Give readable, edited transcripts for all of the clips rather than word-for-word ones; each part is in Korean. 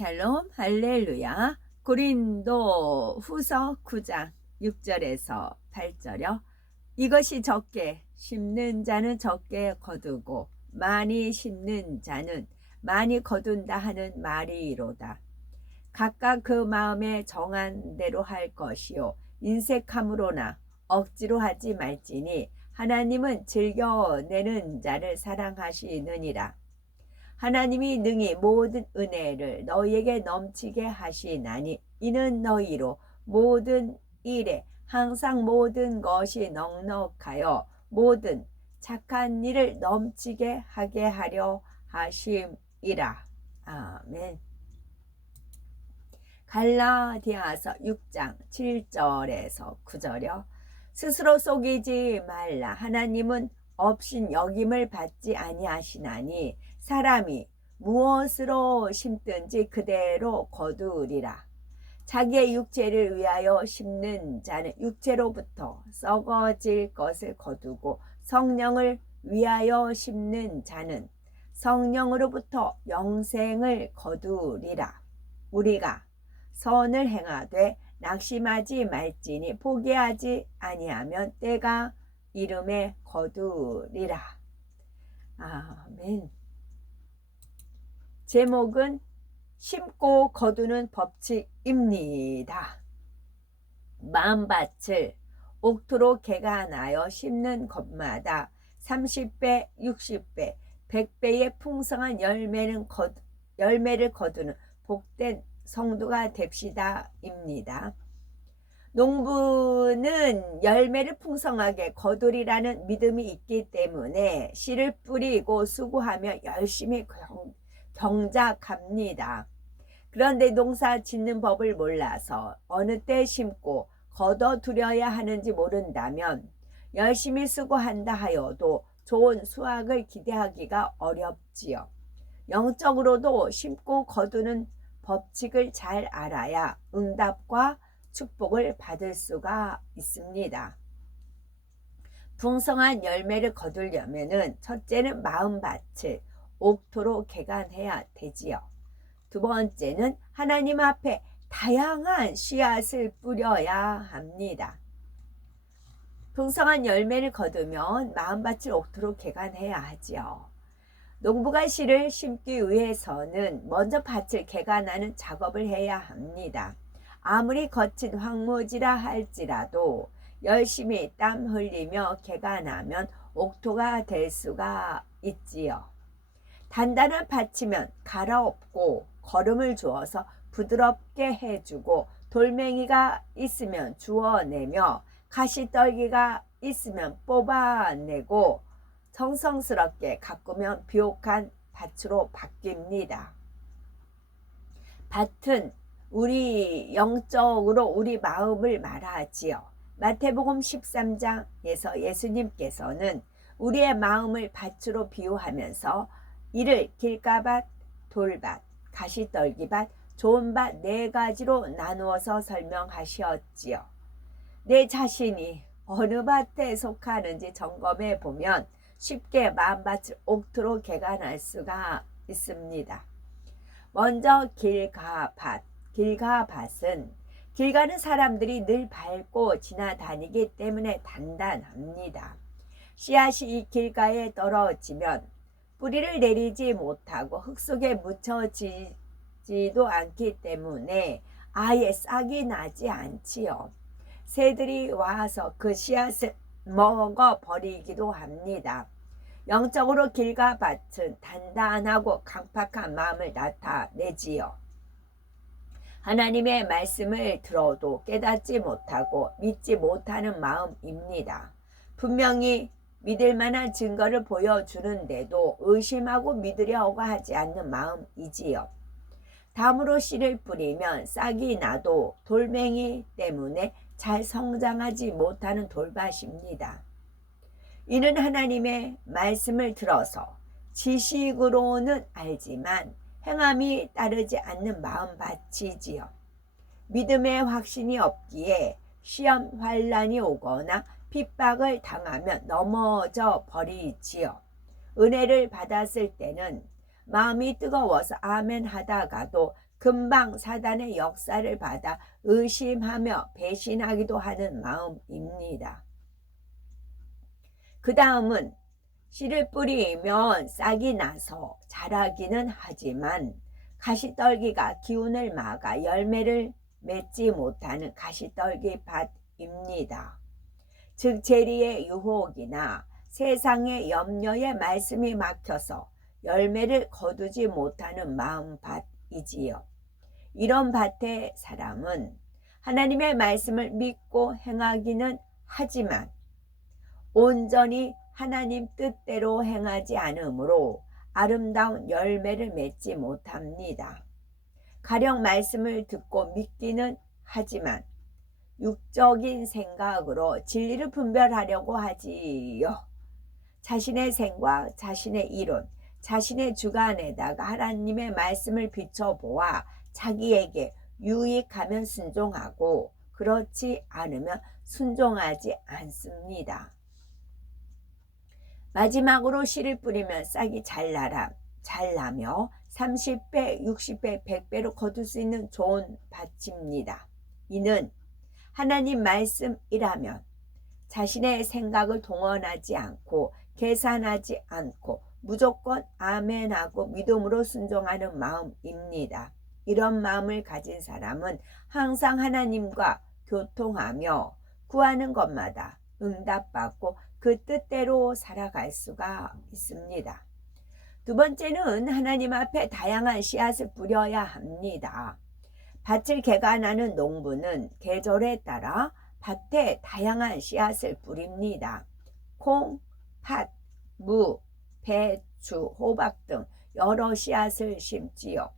샬롬 할렐루야. 고린도 후서 9장 6절에서 8절요. 이것이 적게 심는 자는 적게 거두고 많이 심는 자는 많이 거둔다 하는 말이로다. 각각 그 마음에 정한 대로 할 것이요 인색함으로나 억지로 하지 말지니 하나님은 즐겨내는 자를 사랑하시느니라. 하나님이 능히 모든 은혜를 너희에게 넘치게 하시나니 이는 너희로 모든 일에 항상 모든 것이 넉넉하여 모든 착한 일을 넘치게 하게 하려 하심이라. 아멘. 갈라디아서 6장 7절에서 9절이요. 스스로 속이지 말라. 하나님은 없인 여김을 받지 아니하시나니 사람이 무엇으로 심든지 그대로 거두리라. 자기의 육체를 위하여 심는 자는 육체로부터 썩어질 것을 거두고 성령을 위하여 심는 자는 성령으로부터 영생을 거두리라. 우리가 선을 행하되 낙심하지 말지니 포기하지 아니하면 때가 이름에 거두리라. 아멘. 제목은 심고 거두는 법칙입니다. 마음밭을 옥토로 개간하여 심는 것마다 30배, 60배, 100배의 풍성한 열매를 거두는 복된 성도가 됩시다입니다. 농부는 열매를 풍성하게 거두리라는 믿음이 있기 때문에 씨를 뿌리고 수고하며 열심히 경작합니다. 그런데 농사 짓는 법을 몰라서 어느 때 심고 걷어두려야 하는지 모른다면 열심히 수고한다 하여도 좋은 수확을 기대하기가 어렵지요. 영적으로도 심고 거두는 법칙을 잘 알아야 응답과 축복을 받을 수가 있습니다. 풍성한 열매를 거두려면 첫째는 마음밭을 옥토로 개간해야 되지요. 두 번째는 하나님 앞에 다양한 씨앗을 뿌려야 합니다. 풍성한 열매를 거두면 마음밭을 옥토로 개간해야 하지요. 농부가 씨를 심기 위해서는 먼저 밭을 개간하는 작업을 해야 합니다. 아무리 거친 황무지라 할지라도 열심히 땀 흘리며 개간하면 옥토가 될 수가 있지요. 단단한 밭이면 갈아엎고 거름을 주어서 부드럽게 해주고 돌멩이가 있으면 주워내며 가시떨기가 있으면 뽑아내고 정성스럽게 가꾸면 비옥한 밭으로 바뀝니다. 밭은 우리 영적으로 우리 마음을 말하지요. 마태복음 13장에서 예수님께서는 우리의 마음을 밭으로 비유하면서 이를 길가밭, 돌밭, 가시떨기밭, 좋은 밭 네 가지로 나누어서 설명하셨지요. 내 자신이 어느 밭에 속하는지 점검해 보면 쉽게 마음밭을 옥토로 개간할 수가 있습니다. 먼저 길가밭. 길가밭은 길 가는 사람들이 늘 밟고 지나다니기 때문에 단단합니다. 씨앗이 이 길가에 떨어지면 뿌리를 내리지 못하고 흙 속에 묻혀지지도 않기 때문에 아예 싹이 나지 않지요. 새들이 와서 그 씨앗을 먹어버리기도 합니다. 영적으로 길가 밭은 단단하고 강팍한 마음을 나타내지요. 하나님의 말씀을 들어도 깨닫지 못하고 믿지 못하는 마음입니다. 분명히 믿을 만한 증거를 보여주는데도 의심하고 믿으려고 하지 않는 마음이지요. 다음으로 씨를 뿌리면 싹이 나도 돌멩이 때문에 잘 성장하지 못하는 돌밭입니다. 이는 하나님의 말씀을 들어서 지식으로는 알지만 행함이 따르지 않는 마음밭이지요. 믿음의 확신이 없기에 시험 환난이 오거나 핍박을 당하면 넘어져 버리지요. 은혜를 받았을 때는 마음이 뜨거워서 아멘 하다가도 금방 사단의 역사를 받아 의심하며 배신하기도 하는 마음입니다. 그 다음은 씨를 뿌리면 싹이 나서 자라기는 하지만 가시떨기가 기운을 막아 열매를 맺지 못하는 가시떨기 밭입니다. 즉 재리의 유혹이나 세상의 염려에 말씀이 막혀서 열매를 거두지 못하는 마음밭이지요. 이런 밭의 사람은 하나님의 말씀을 믿고 행하기는 하지만 온전히 하나님 뜻대로 행하지 않으므로 아름다운 열매를 맺지 못합니다. 가령 말씀을 듣고 믿기는 하지만 육적인 생각으로 진리를 분별하려고 하지요. 자신의 생각, 자신의 이론, 자신의 주관에다가 하나님의 말씀을 비춰보아 자기에게 유익하면 순종하고 그렇지 않으면 순종하지 않습니다. 마지막으로 씨를 뿌리면 싹이 잘 나며 30배, 60배, 100배로 거둘 수 있는 좋은 밭입니다. 이는 하나님 말씀이라면 자신의 생각을 동원하지 않고 계산하지 않고 무조건 아멘하고 믿음으로 순종하는 마음입니다. 이런 마음을 가진 사람은 항상 하나님과 교통하며 구하는 것마다 응답받고 그 뜻대로 살아갈 수가 있습니다. 두 번째는 하나님 앞에 다양한 씨앗을 뿌려야 합니다. 밭을 개간하는 농부는 계절에 따라 밭에 다양한 씨앗을 뿌립니다. 콩, 팥, 무, 배추, 호박 등 여러 씨앗을 심지요.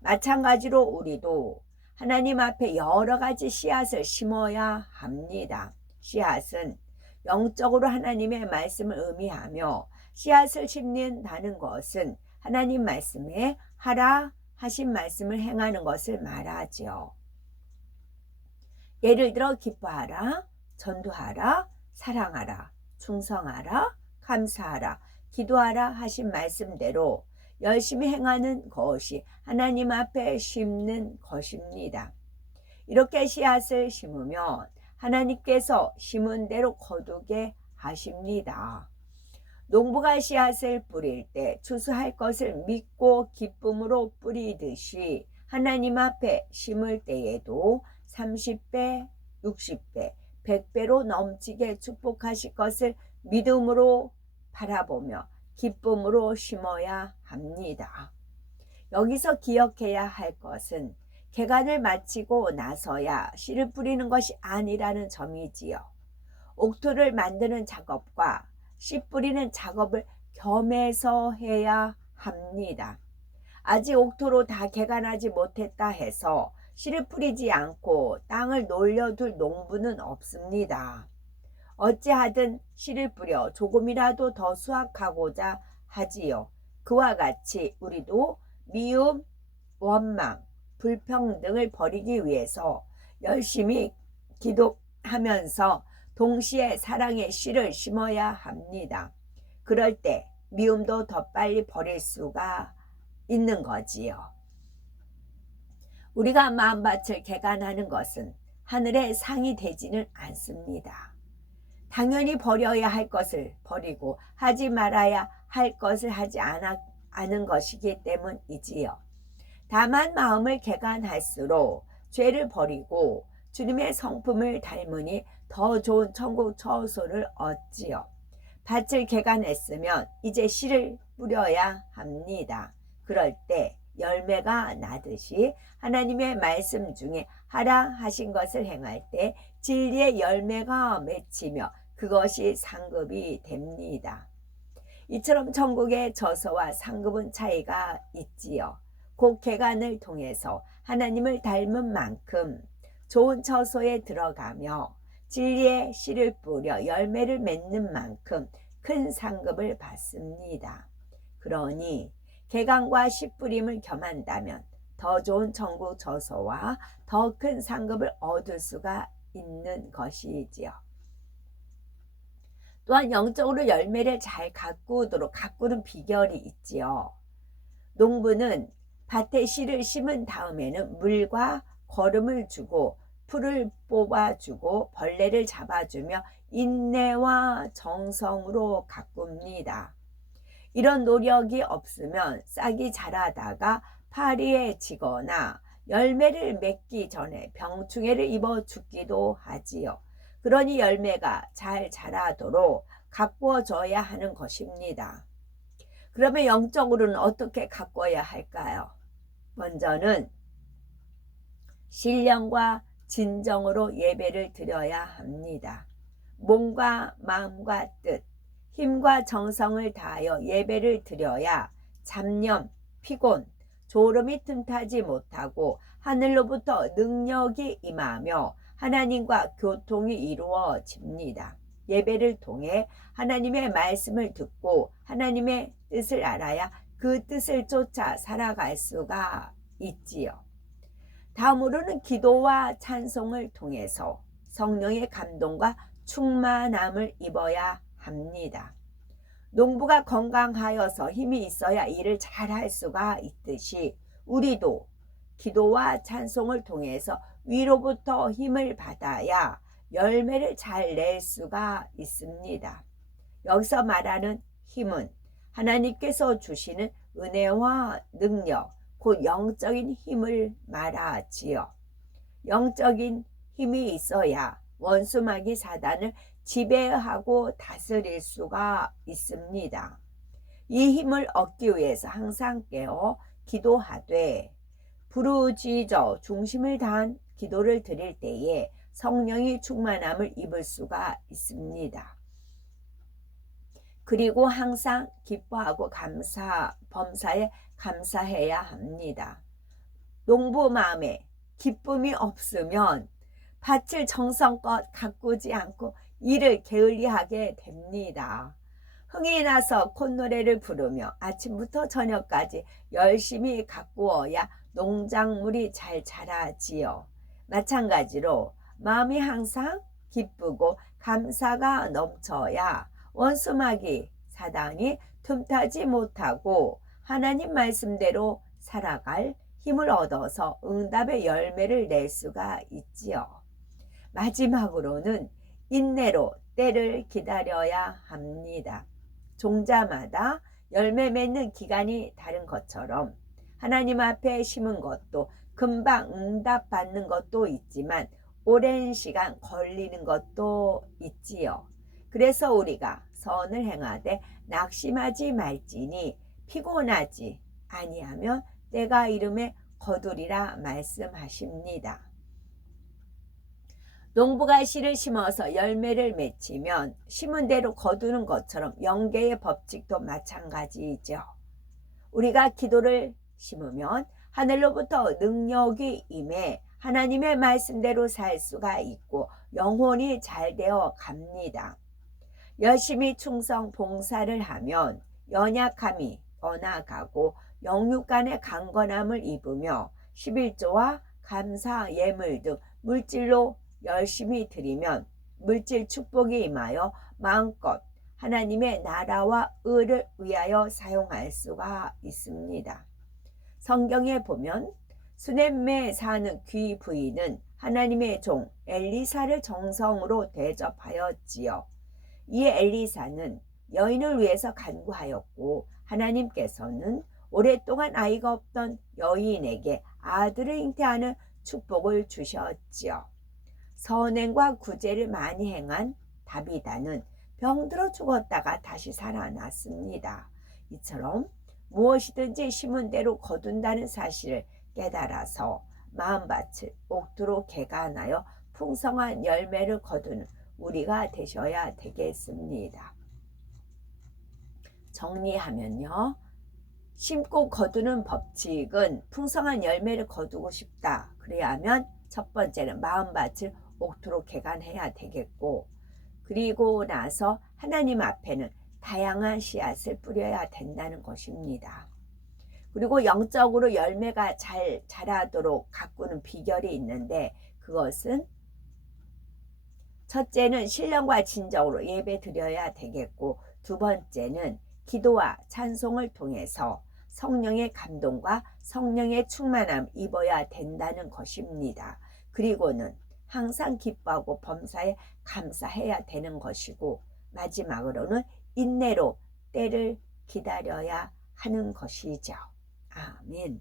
마찬가지로 우리도 하나님 앞에 여러 가지 씨앗을 심어야 합니다. 씨앗은 영적으로 하나님의 말씀을 의미하며 씨앗을 심는다는 것은 하나님 말씀에 하라 하신 말씀을 행하는 것을 말하지요. 예를 들어 기뻐하라, 전도하라, 사랑하라, 충성하라, 감사하라, 기도하라 하신 말씀대로 열심히 행하는 것이 하나님 앞에 심는 것입니다. 이렇게 씨앗을 심으면 하나님께서 심은 대로 거두게 하십니다. 농부가 씨앗을 뿌릴 때 추수할 것을 믿고 기쁨으로 뿌리듯이 하나님 앞에 심을 때에도 30배, 60배, 100배로 넘치게 축복하실 것을 믿음으로 바라보며 기쁨으로 심어야 합니다. 여기서 기억해야 할 것은 개간을 마치고 나서야 씨를 뿌리는 것이 아니라는 점이지요. 옥토를 만드는 작업과 씨 뿌리는 작업을 겸해서 해야 합니다. 아직 옥토로 다 개간하지 못했다 해서 씨를 뿌리지 않고 땅을 놀려둘 농부는 없습니다. 어찌하든 씨를 뿌려 조금이라도 더 수확하고자 하지요. 그와 같이 우리도 미움, 원망, 불평등을 버리기 위해서 열심히 기도하면서 동시에 사랑의 씨를 심어야 합니다. 그럴 때 미움도 더 빨리 버릴 수가 있는 거지요. 우리가 마음밭을 개간하는 것은 하늘의 상이 되지는 않습니다. 당연히 버려야 할 것을 버리고 하지 말아야 할 것을 하지 않은 것이기 때문이지요. 다만 마음을 개간할수록 죄를 버리고 주님의 성품을 닮으니 더 좋은 천국 처소를 얻지요. 밭을 개간했으면 이제 씨를 뿌려야 합니다. 그럴 때 열매가 나듯이 하나님의 말씀 중에 하라 하신 것을 행할 때 진리의 열매가 맺히며 그것이 상급이 됩니다. 이처럼 천국의 저서와 상급은 차이가 있지요. 곧 개간을 통해서 하나님을 닮은 만큼 좋은 처소에 들어가며 진리의 씨를 뿌려 열매를 맺는 만큼 큰 상급을 받습니다. 그러니 개간과 씨 뿌림을 겸한다면 더 좋은 천국 저서와 더 큰 상급을 얻을 수가 있는 것이지요. 또한 영적으로 열매를 잘 가꾸는 비결이 있지요. 농부는 밭에 씨를 심은 다음에는 물과 거름을 주고 풀을 뽑아주고 벌레를 잡아주며 인내와 정성으로 가꿉니다. 이런 노력이 없으면 싹이 자라다가 파리에 지거나 열매를 맺기 전에 병충해를 입어 죽기도 하지요. 그러니 열매가 잘 자라도록 가꾸어줘야 하는 것입니다. 그러면 영적으로는 어떻게 가꿔야 할까요? 먼저는 신령과 진정으로 예배를 드려야 합니다. 몸과 마음과 뜻, 힘과 정성을 다하여 예배를 드려야 잡념, 피곤, 졸음이 틈타지 못하고 하늘로부터 능력이 임하며 하나님과 교통이 이루어집니다. 예배를 통해 하나님의 말씀을 듣고 하나님의 뜻을 알아야 그 뜻을 쫓아 살아갈 수가 있지요. 다음으로는 기도와 찬송을 통해서 성령의 감동과 충만함을 입어야 합니다. 농부가 건강하여서 힘이 있어야 일을 잘할 수가 있듯이 우리도 기도와 찬송을 통해서 위로부터 힘을 받아야 열매를 잘 낼 수가 있습니다. 여기서 말하는 힘은 하나님께서 주시는 은혜와 능력, 곧 영적인 힘을 말하지요. 영적인 힘이 있어야 원수마귀 사단을 지배하고 다스릴 수가 있습니다. 이 힘을 얻기 위해서 항상 깨어 기도하되 부르짖어 중심을 다한 기도를 드릴 때에 성령의 충만함을 입을 수가 있습니다. 그리고 항상 기뻐하고 범사에 감사해야 합니다. 농부 마음에 기쁨이 없으면 밭을 정성껏 가꾸지 않고 일을 게을리하게 됩니다. 흥이 나서 콧노래를 부르며 아침부터 저녁까지 열심히 가꾸어야 농작물이 잘 자라지요. 마찬가지로 마음이 항상 기쁘고 감사가 넘쳐야 원수마귀 사단이 틈타지 못하고 하나님 말씀대로 살아갈 힘을 얻어서 응답의 열매를 낼 수가 있지요. 마지막으로는 인내로 때를 기다려야 합니다. 종자마다 열매 맺는 기간이 다른 것처럼 하나님 앞에 심은 것도 금방 응답받는 것도 있지만 오랜 시간 걸리는 것도 있지요. 그래서 우리가 선을 행하되 낙심하지 말지니 피곤하지 아니하면 때가 이름에 거두리라 말씀하십니다. 농부가 씨를 심어서 열매를 맺히면 심은 대로 거두는 것처럼 영계의 법칙도 마찬가지이죠. 우리가 기도를 심으면 하늘로부터 능력이 임해 하나님의 말씀대로 살 수가 있고 영혼이 잘 되어 갑니다. 열심히 충성 봉사를 하면 연약함이 떠나가고 영육간의 강건함을 입으며 11조와 감사 예물 등 물질로 열심히 드리면 물질 축복이 임하여 마음껏 하나님의 나라와 의를 위하여 사용할 수가 있습니다. 성경에 보면 수넴에 사는 귀 부인은 하나님의 종 엘리사를 정성으로 대접하였지요. 이 엘리사는 여인을 위해서 간구하였고 하나님께서는 오랫동안 아이가 없던 여인에게 아들을 잉태하는 축복을 주셨지요. 선행과 구제를 많이 행한 다비다는 병들어 죽었다가 다시 살아났습니다. 이처럼 무엇이든지 심은 대로 거둔다는 사실을 깨달아서 마음밭을 옥두로 개간하여 풍성한 열매를 거두는 우리가 되셔야 되겠습니다. 정리하면요. 심고 거두는 법칙은 풍성한 열매를 거두고 싶다. 그래야 하면 첫 번째는 마음밭을 옥토로 개간해야 되겠고, 그리고 나서 하나님 앞에는 다양한 씨앗을 뿌려야 된다는 것입니다. 그리고 영적으로 열매가 잘 자라도록 가꾸는 비결이 있는데 그것은 첫째는 신령과 진정으로 예배 드려야 되겠고 두 번째는 기도와 찬송을 통해서 성령의 감동과 성령의 충만함 입어야 된다는 것입니다. 그리고는 항상 기뻐하고 범사에 감사해야 되는 것이고, 마지막으로는 인내로 때를 기다려야 하는 것이죠. 아멘.